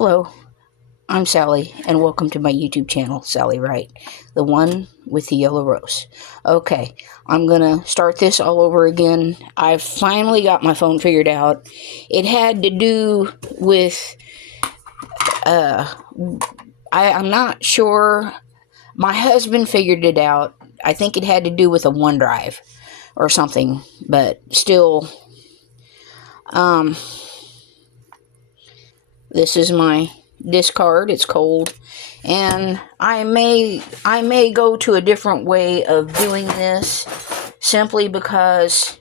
Hello, I'm Sally, and welcome to my YouTube channel, Sally Wright, the one with the yellow rose. Okay, I'm gonna start this all over again. I finally got my phone figured out. It had to do with, I'm not sure. My husband figured it out. I think it had to do with a OneDrive or something, but still, this is my discard. It's cold, and I may go to a different way of doing this simply because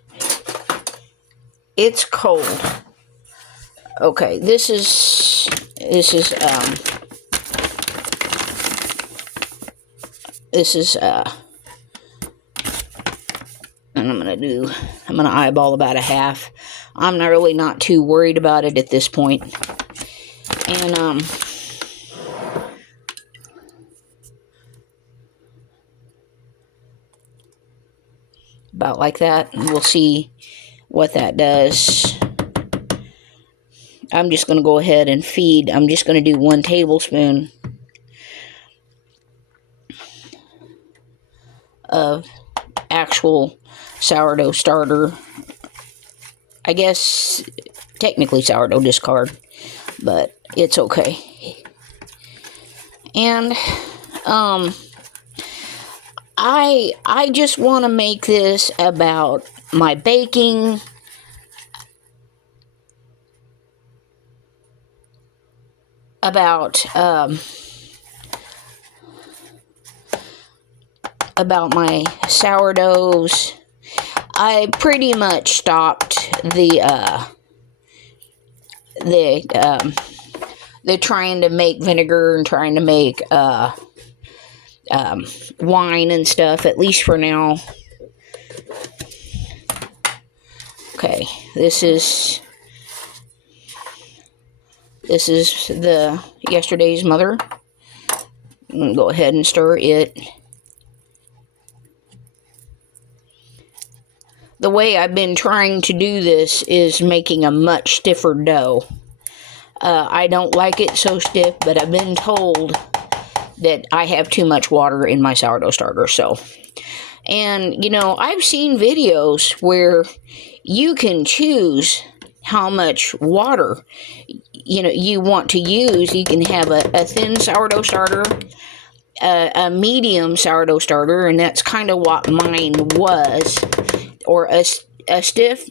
it's cold. Okay, this is and I'm gonna eyeball about a half. I'm not really not too worried about it at this point. And about like that, and we'll see what that does. I'm just going to go ahead and feed. I'm just going to do 1 tablespoon of actual sourdough starter. I guess technically sourdough discard, but it's okay. And I just want to make this about my baking, about my sourdoughs. I pretty much stopped the trying to make vinegar and trying to make wine and stuff, at least for now. Okay, this is the yesterday's mother. I'm going to go ahead and stir it. The way I've been trying to do this is making a much stiffer dough. I don't like it so stiff, but I've been told that I have too much water in my sourdough starter. So, and you know, I've seen videos where you can choose how much water you want to use. You can have a thin sourdough starter, a medium sourdough starter, and that's kind of what mine was, or a stiff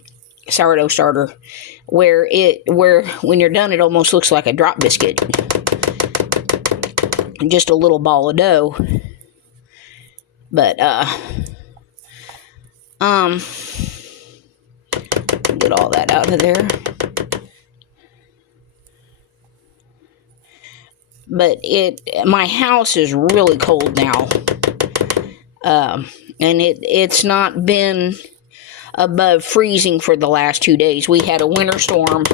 sourdough starter, where when you're done, it almost looks like a drop biscuit, just a little ball of dough. But get all that out of there. But my house is really cold now, and it's not been above freezing for the last 2 days. We had a winter storm,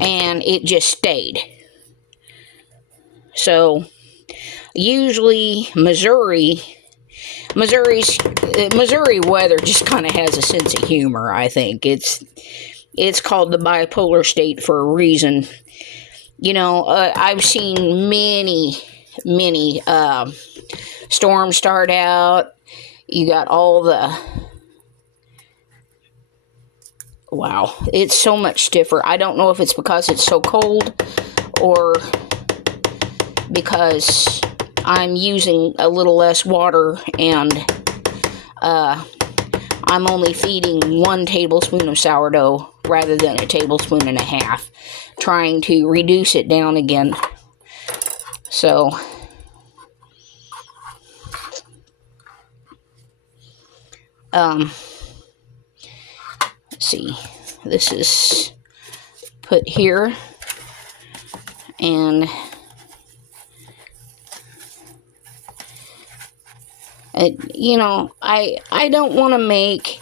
and it just stayed. So usually Missouri weather just kind of has a sense of humor. I think it's called the bipolar state for a reason. You know, I've seen many storms start out. You got all the... Wow, it's so much stiffer. I don't know if it's because it's so cold or because I'm using a little less water, and I'm only feeding 1 tablespoon of sourdough rather than a tablespoon and a half, trying to reduce it down again. So let's see, this is put here, and you know, I don't want to make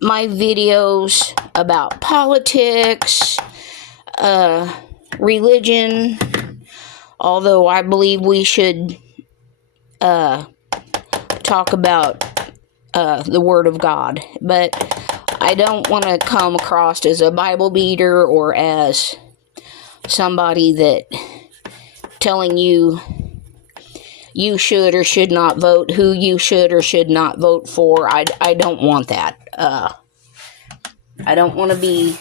my videos about politics, religion, although I believe we should talk about the Word of God, but I don't want to come across as a Bible beater or as somebody that telling you you should or should not vote, who you should or should not vote for. I don't want that. I don't want to be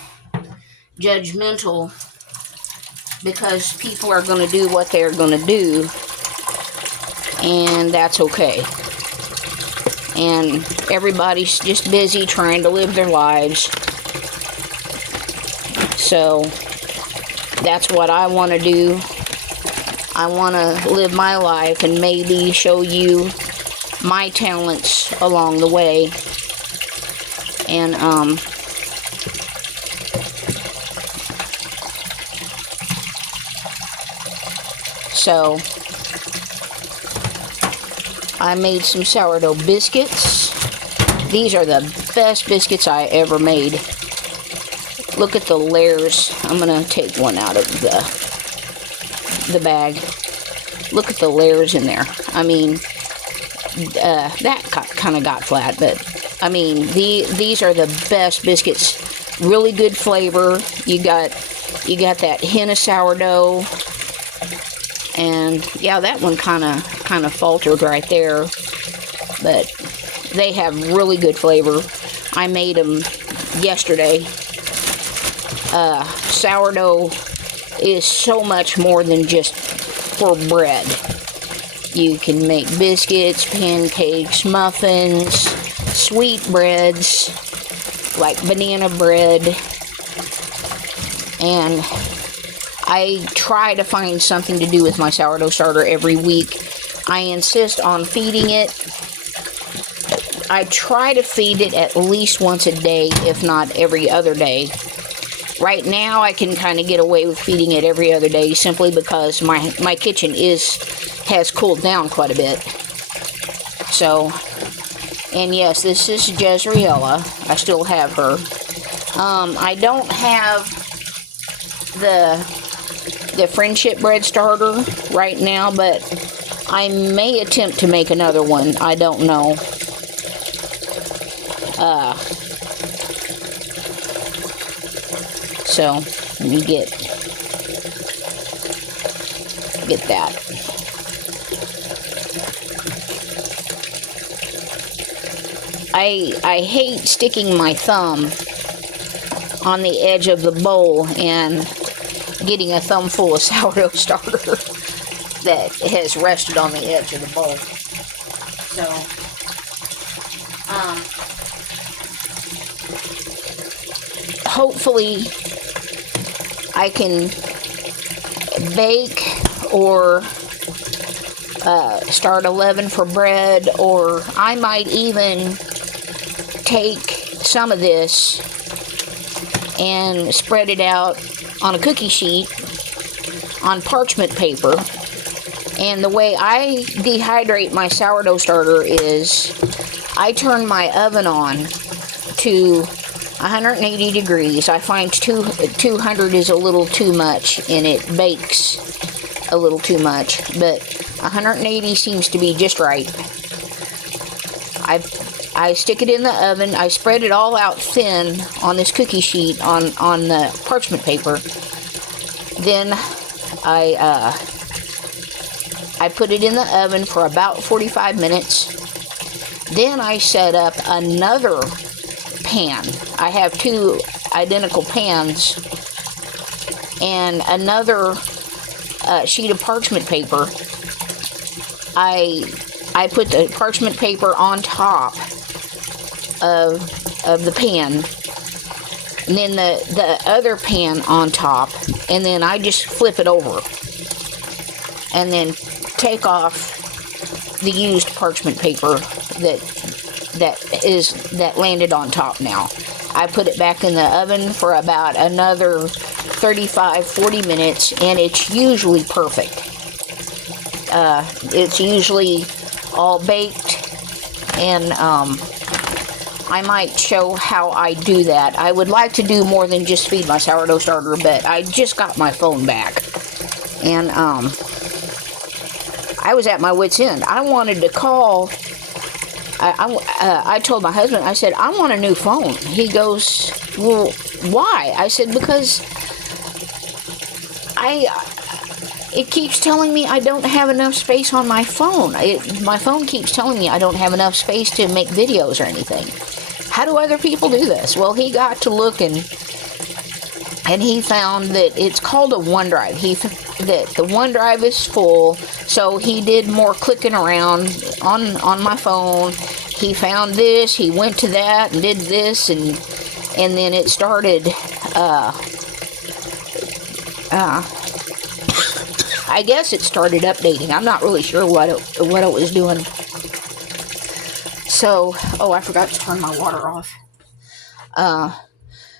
judgmental because people are going to do what they're going to do, and that's okay. And everybody's just busy trying to live their lives. So that's what I want to do. I want to live my life and maybe show you my talents along the way. And so I made some sourdough biscuits. These are the best biscuits I ever made. Look at the layers. I'm gonna take one out of the bag. Look at the layers in there. I mean, that kind of got flat, but I mean, these are the best biscuits. Really good flavor. You got that hint of sourdough, and yeah, that one kind of faltered right there, but they have really good flavor. I made them yesterday. Sourdough is so much more than just for bread. You can make biscuits, pancakes, muffins, sweet breads, like banana bread, and I try to find something to do with my sourdough starter every week. I insist on feeding it. I try to feed it at least once a day, if not every other day. Right now, I can kind of get away with feeding it every other day simply because my kitchen has cooled down quite a bit. So, and yes, this is Jezreela. I still have her. I don't have the friendship bread starter right now, but I may attempt to make another one. I don't know. So, let me get that. I hate sticking my thumb on the edge of the bowl and getting a thumb full of sourdough starter that has rested on the edge of the bowl. So, hopefully I can bake or start a leaven for bread, or I might even take some of this and spread it out on a cookie sheet on parchment paper. And the way I dehydrate my sourdough starter is I turn my oven on to 180 degrees. I find 200 is a little too much and it bakes a little too much, but 180 seems to be just right. I stick it in the oven. I spread it all out thin on this cookie sheet on the parchment paper. Then I put it in the oven for about 45 minutes. Then I set up another pan. I have two identical pans and another sheet of parchment paper. I put the parchment paper on top of the pan, and then the other pan on top, and then I just flip it over and then take off the used parchment paper that landed on top now. I put it back in the oven for about another 35-40 minutes, and it's usually perfect. It's usually all baked, and I might show how I do that. I would like to do more than just feed my sourdough starter, but I just got my phone back, and I was at my wit's end. I wanted to call. I told my husband, I said, I want a new phone. He goes, well, why? I said, because it keeps telling me I don't have enough space on my phone. My phone keeps telling me I don't have enough space to make videos or anything. How do other people do this? Well, he got to looking, and he found that it's called a OneDrive. That the OneDrive is full, so he did more clicking around on my phone. He found this, he went to that and did this, and then it started, I guess it started updating. I'm not really sure what it was doing. So, oh, I forgot to turn my water off.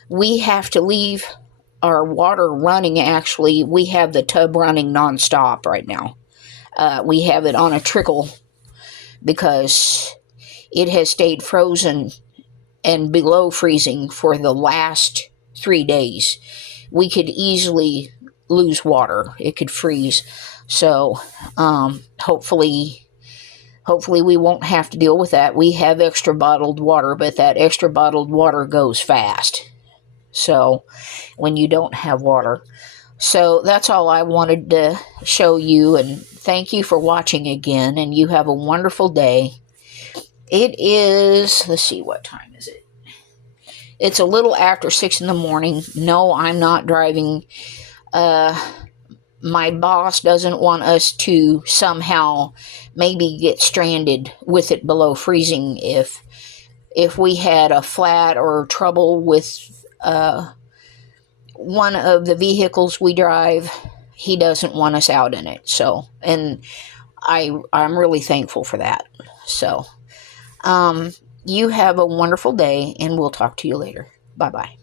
We have to leave our water running, actually. We have the tub running nonstop right now. We have it on a trickle because it has stayed frozen and below freezing for the last 3 days. We could easily lose water. It could freeze. So, hopefully we won't have to deal with that. We have extra bottled water, but that extra bottled water goes fast. So, when you don't have water. So, that's all I wanted to show you, and thank you for watching again, and you have a wonderful day. It is, let's see, what time is it? It's a little after 6 in the morning. No, I'm not driving. My boss doesn't want us to somehow maybe get stranded with it below freezing if we had a flat or trouble with one of the vehicles we drive. He doesn't want us out in it. So, and I'm really thankful for that. So, you have a wonderful day, and we'll talk to you later. Bye-bye.